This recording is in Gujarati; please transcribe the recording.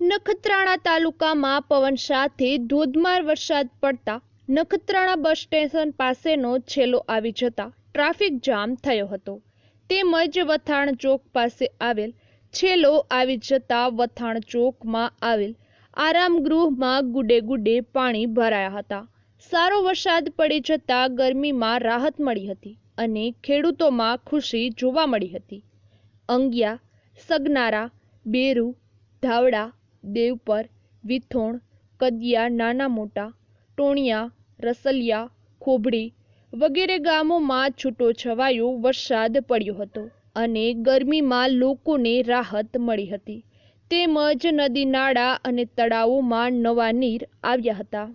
નખત્રાણા તાલુકામાં પવન સાથે ધોધમાર વરસાદ પડતા નખત્રાણા બસ સ્ટેશન પાસેનો છેલ્લો આવી જતા ટ્રાફિક જામ થયો હતો. તેમજ વથાણ ચોક પાસે આવેલ છેલ્લો આવી જતા વથાણ ચોકમાં આવેલ આરામગૃહમાં ગુડે ગુડે પાણી ભરાયા હતા. સારો વરસાદ પડી જતા ગરમીમાં રાહત મળી હતી અને ખેડૂતોમાં ખુશી જોવા મળી હતી. અંગિયા, સગનારા, બેરુ, ધાવડા, દેવપર, વિથોણ, કદિયા નાના મોટા, ટોણિયા, રસલિયા, ખોભડી વગેરે ગામોમાં છૂટોછવાયો વરસાદ પડ્યો હતો અને ગરમીમાં લોકોને રાહત મળી હતી. તેમજ નદી નાળા અને તળાવોમાં નવા નીર આવ્યા હતા.